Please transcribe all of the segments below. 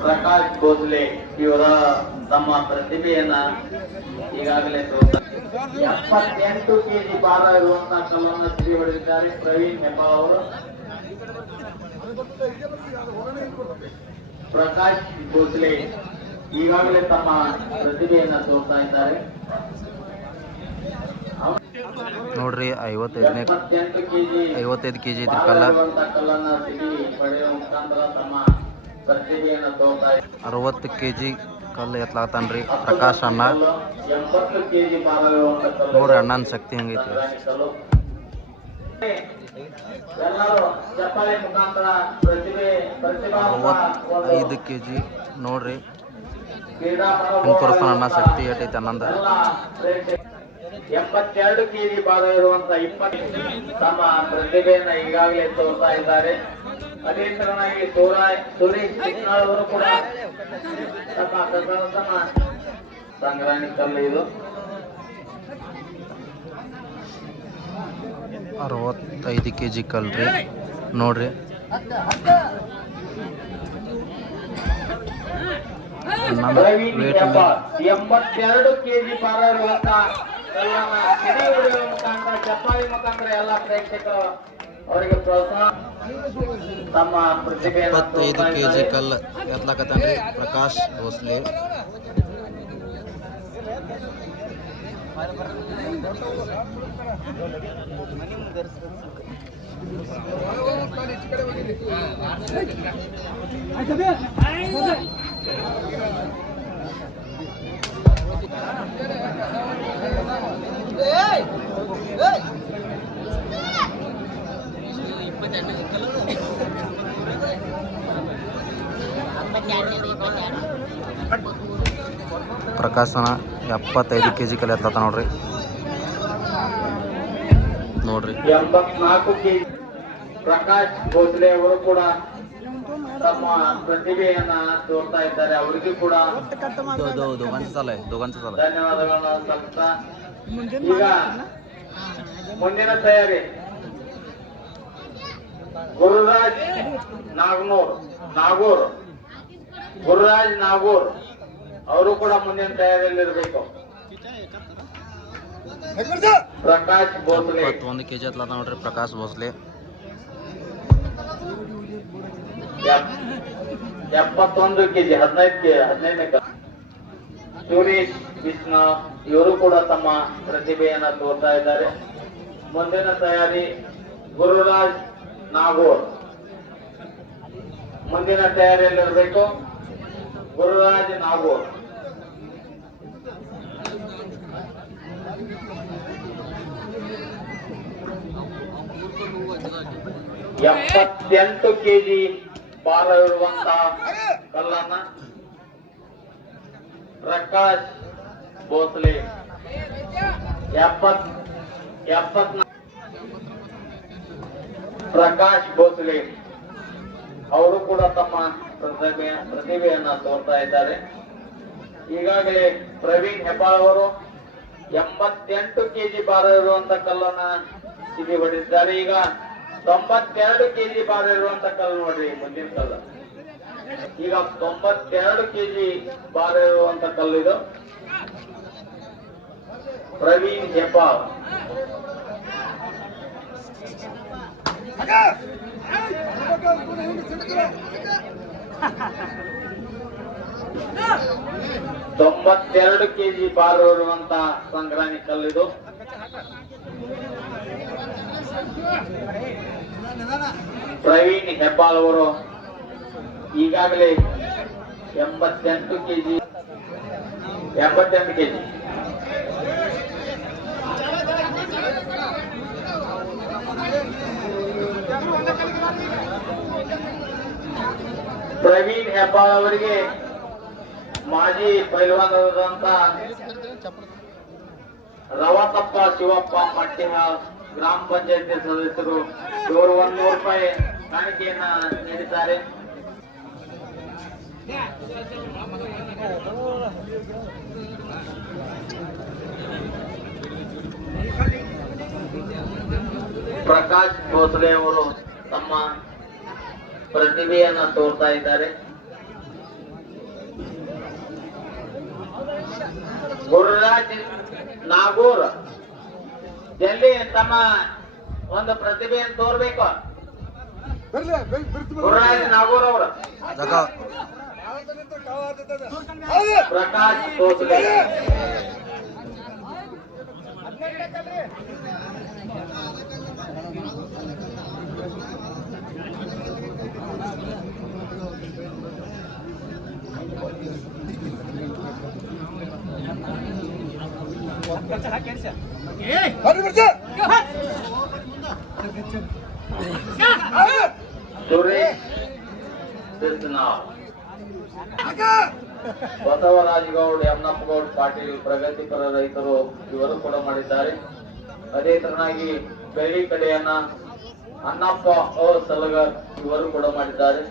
ಪ್ರಕಾಶ್ ಭೋಸ್ಲೆ ಇವರ ತಮ್ಮ ಪ್ರತಿಭೆಯನ್ನ ಈಗಾಗಲೇ ತೋರ್ತಾರೆ ಎಪ್ಪತ್ತೆಂಟು ಕೆಜಿ ಭಾರ ಇರುವಂತಹ ಕಲ್ಲನ್ನು ಸಿಡಿ ಹೊಡೆದಿದ್ದಾರೆ ಪ್ರವೀಣ್ ಹೆಬ್ಬಾಳ್ ಅವರು. ಪ್ರಕಾಶ್ ಭೋಸ್ಲೆ ಈಗಾಗಲೇ ತಮ್ಮ ಪ್ರತಿಭೆಯನ್ನ ತೋರ್ತಾ ಇದ್ದಾರೆ. ನೋಡ್ರಿ ಐವತ್ತೈದನೇ ಕೆಜಿ ಐವತ್ತೈದು ಕೆ ಜಿ ಐತ್ರಿ ಕಲ್ಲ. ಅರವತ್ತು ಕೆ ಜಿ ಎತ್ಲಾತಾನ ರೀ ಪ್ರಕಾಶ್ ಅಣ್ಣ. ಕಲ್ಲು ನೋಡ್ರಿ ಅಣ್ಣನ ಶಕ್ತಿ ಹೆಂಗೈತಿ. ಐದು ಕೆ ಜಿ ನೋಡ್ರಿ. ಹೆಂಗ್ ತೋರಿಸ್ತಾನ ಅಣ್ಣ ಶಕ್ತಿ ಏಟೈತಿ ಅಣ್ಣಂದ. ಎಪ್ಪತ್ತೆರಡು ಎಪ್ಪತ್ತೆರಡು ಕೆಜಿ ಭಾರ ಇರುವಂತ ಇಪ್ಪತ್ತು ತಮ್ಮ ಪ್ರತಿಭೆಯನ್ನ ಈಗಾಗಲೇ ತೋರ್ತಾ ಇದ್ದಾರೆ. ಅದೇ ತರನಾಗಿ ಸೂರಾಯ್ ಸುರೇಶ್ ಚಿಕ್ನಾಳ್ ಅವರು ಕೂಡ ತಮ್ಮ ಸಂಗ್ರಾಣಿ ಕಲ್ಲು ಇದು ಅರವತ್ತೈದು ಕೆ ಜಿ ಕಲ್ರಿ. ನೋಡ್ರಿ. ಎಂಬತ್ತೆರಡು ಕೆಜಿ ಭಾರ ಪಾರ ಕಲ್ಲನ್ನ ಮುಖಾಂತರ ಚಪ್ಪಾಳಿ ಮುಖಾಂತರ ಎಲ್ಲ ಪ್ರೇಕ್ಷಕರು ಅವರಿಗೆ ಪ್ರೋತ್ಸಾಹ. ಇಪ್ಪತ್ತೈದು ತೋರ್ತಾ ಕೆ ಜಿ ಇದ್ದಾರೆ. ಕಲ್ಲು ಎತ್ಲಾಕತ್ತಾನ್ರಿ ಪ್ರಕಾಶ್ ಭೋಸ್ಲೆ ಕಾಸನ ಎಪ್ಪತ್ತೈದು ಕೆ ಜಿ ಕಲೆ ಎತ್ತತ ನೋಡ್ರಿ. ನೋಡ್ರಿ. ಪ್ರಕಾಶ್ ಗೋಸಲೆ ಅವರು ಕೂಡ ತಮ್ಮ ಪ್ರತಿಭೆಯನ್ನ ತೋರ್ತಾ ಇದ್ದಾರೆ. ಅವರಿಗೂ ಕೂಡ ಸಲ ಧನ್ಯವಾದಗಳನ್ನ ಸಲ್ಲಿಸ್ತಾ ಮುಂದಿನ ತಯಾರಿ. ಗುರುರಾಜ್ ನಾಗ್ನೂರ್ ನಾಗೂರ್. ಗುರುರಾಜ್ ನಾಗೂರ್. ಅವರು ಕೂಡ ಮುಂದಿನ ತಯಾರಿಯಲ್ಲಿ ಇರಬೇಕು ಪ್ರಕಾಶ್ ಭೋಸ್ಲೆ. ಒಂದು ಕೆಜಿ ಎತ್ಲಾತ ನೋಡ್ರಿ ಪ್ರಕಾಶ್ ಭೋಸ್ಲೆ. ಎಪ್- ಎಪ್ಪತ್ತೊಂದು ಕೆಜಿ ಹದಿನೈದು ಕೆ ಹದಿನೈದನೇ ಕ- ಸುರೇಶ್ ಕೃಷ್ಣ ಇವರು ಕೂಡ ತಮ್ಮ ಪ್ರತಿಭೆಯನ್ನ ತೋರ್ತಾ ಇದ್ದಾರೆ. ಮುಂದಿನ ತಯಾರಿ ಗುರುರಾಜ್ ನಾಗೋರ್. ಮುಂದಿನ ತಯಾರಿಯಲ್ಲಿರಬೇಕು ಗುರುರಾಜ್ ನಾಗೂರ್. ಎಪ್ಪತ್ತೆಂಟು ಕೆಜಿ ಭಾರ ಇರುವಂತಹ ಕಲ್ಲನ್ನ ಪ್ರಕಾಶ್ ಭೋಸ್ಲೆ. ಎಪ್ಪತ್ ಎಪ್ಪತ್ನ ಪ್ರಕಾಶ್ ಭೋಸ್ಲೆ. ಅವರು ಕೂಡ ತಮ್ಮ ಪ್ರತಿಭೆ ಪ್ರತಿಭೆಯನ್ನ ತೋರ್ತಾ ಇದ್ದಾರೆ. ಈಗಾಗಲೇ ಪ್ರವೀಣ್ ಹೆಬ್ಬಾಳ್ ಅವರು ಎಂಬತ್ತೆಂಟು ಕೆಜಿ ಭಾರ ಇರುವಂತ ಕಲ್ಲನ್ನ ಸಿಗಿ ಹೊಡೆದಿದ್ದಾರೆ ಈಗ ತೊಂಬತ್ತೆರಡು ಕೆಜಿ ಭಾರ ಇರುವಂತ ಕಲ್ಲು ನೋಡ್ರಿ ಮುಂದಿನ ಕಲ್ಲು. ಈಗ ತೊಂಬತ್ತೆರಡು ಕೆಜಿ ಭಾರ ಇರುವಂತ ಕಲ್ಲು ಇದು. ಪ್ರವೀಣ್ ಹೆಬ್ಬಾಳ್. ತೊಂಬತ್ತೆರಡು ಕೆಜಿ ಭಾರ ಇರುವಂತ ಸಂಗ್ರಾಣಿ ಕಲ್ಲಿದು ಪ್ರವೀಣ್ ಹೆಬ್ಬಾಳ್ ಅವರು ಈಗಾಗಲೇ ಎಂಬತ್ತೆಂಟು ಕೆಜಿ ಎಂಬತ್ತೆಂಟು ಕೆಜಿ. ಪ್ರವೀಣ್ ಹೆಬ್ಬಾಳ್ ಅವರಿಗೆ ಮಾಜಿ ಪೈಲ್ವಾನರಾದಂತ ರವತಪ್ಪ ಶಿವಪ್ಪ ಮಟ್ಟಿಹಾಳ್ ಗ್ರಾಮ ಪಂಚಾಯತಿ ಸದಸ್ಯರು ಇವರು ಒಂದ್ ನೂರು ರೂಪಾಯಿ ಕಾಣಿಕೆಯನ್ನ ನೀಡಿದ್ದಾರೆ. ಪ್ರಕಾಶ್ ಭೋಸಲೆ ಅವರು ತಮ್ಮ ಪ್ರತಿಭೆಯನ್ನ ತೋರ್ತಾ ಇದ್ದಾರೆ. ಗುರುರಾಜ್ ನಾಗೂರ್ ಜಲ್ದಿ ತಮ್ಮ ಒಂದು ಪ್ರತಿಭೆಯನ್ನು ತೋರ್ಬೇಕು? ಗುರುರಾಜ್ ನಾಗೂರ್ ಅವರು. ಜಾಗ. ಪ್ರಕಾಶ್ ಭೋಸಲೆ Thank ಸಿಸ್ನಾಳ್ ಬಸವರಾಜಗೌಡ್, ಯಮನಪ್ಪಗೌಡ್ ಪಾಟೀಲ್ ಪ್ರಗತಿಪರ ರೈತರು ಇವರು ಕೂಡ ಮಾಡಿದ್ದಾರೆ. ಅದೇ ತರನಾಗಿ ಬೆಳ್ಳಿ ಕಡೆಯನ್ನ ಅಣ್ಣಪ್ಪ ಸಲಗರ್ ಇವರು ಕೂಡ ಮಾಡಿದ್ದಾರೆ.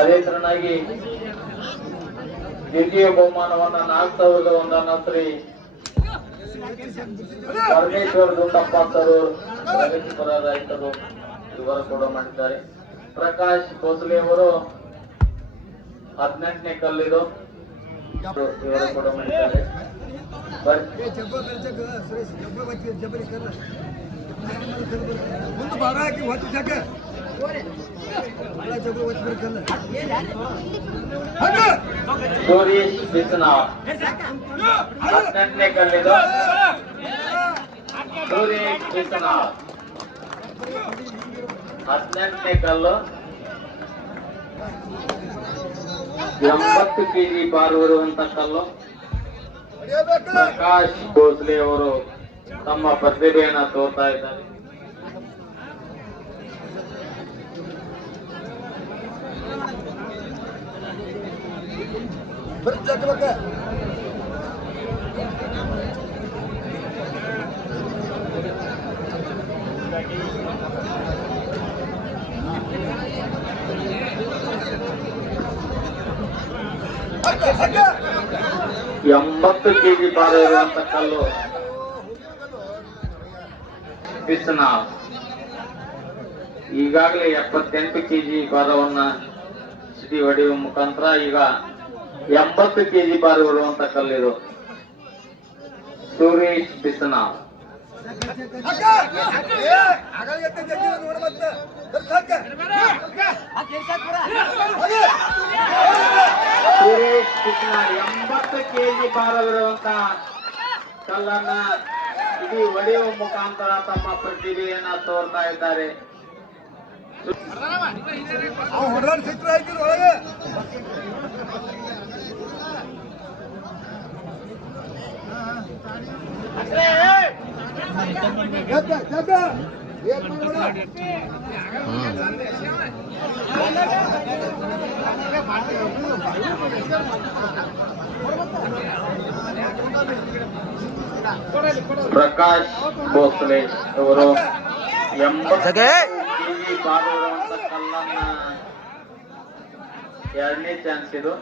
ಅದೇ ತರನಾಗಿ ದ್ವಿತೀಯ ಬಹುಮಾನವನ್ನ ನಾಲ್ಕು ಸಾವಿರದ ಒಂದನ್ನ ಶ್ರೀ ಪರಮೇಶ್ವರ ದುಂಡಪ್ಪ ಸರು ಪ್ರಗತಿಪರ ರೈತರು ಇವರು ಕೂಡ ಮಾಡಿದ್ದಾರೆ. ಪ್ರಕಾಶ್ ಭೋಸಲೆ ಅವರು ಹದಿನೆಂಟನೇ ಕಲ್ಲಿದು ಇವರು ಕೂಡ ಮಾಡಿದ್ದಾರೆ. ಒಂದು ಬಾರ ಹಾಕಿ ಸುರೇಶ್ ಬಿಸ್ನಾಳ್ ಹದಿನೆಂಟನೇ ಕಲ್ಲಿದು ಸುರೇಶ್ ಬಿಸ್ನಾಳ್ ಹದಿನೆಂಟನೇ ಕಲ್ಲು ಎಂಬತ್ತು ಕೆಜಿ ಬಾರು ಇರುವಂತ ಕಲ್ಲು ಪ್ರಕಾಶ್ ಭೋಸ್ಲೆ ಅವರು ತಮ್ಮ ಪ್ರತಿಭೆಯನ್ನ ತೋರ್ತಾ ಇದ್ದಾರೆ ಎಂಬತ್ತು ಕೆಜಿ ಬಾರ ಇರುವಂತ ಕಲ್ಲು. ಬಿಸ್ನಾಳ್ ಈಗಾಗಲೇ ಎಪ್ಪತ್ತೆಂಟು ಕೆಜಿ ಭಾರವನ್ನ ಸಿಟಿ ಹೊಡೆಯುವ ಮುಖಾಂತರ ಈಗ ಎಂಬತ್ತು ಕೆಜಿ ಬಾರಿ ಬರುವಂತ ಕಲ್ಲಿದು ಸುರೇಶ್ ಬಿಸ್ನಾಳ್ ಸುರೇಶ್ ಬಿಸ್ನಾಳ್ ಎಂಬತ್ತು ಕೆಜಿ ಭಾರವಿರುವಂತ ಕಲ್ಲನ್ನ ಇಡೀ ಒಡೆಯುವ ಮುಖಾಂತರ ತಮ್ಮ ಪ್ರತಿಭೆಯನ್ನ ತೋರ್ತಾ ಇದ್ದಾರೆ. ಒಳಗೆ. ಪ್ರಕಾಶ್ ಭೋಸ್ಲೆ ಅವರು ಎಂಬತ್ತು ಕಲ್ಲನ್ನ ಎರಡನೇ ಚಾನ್ಸ್ ಇದು.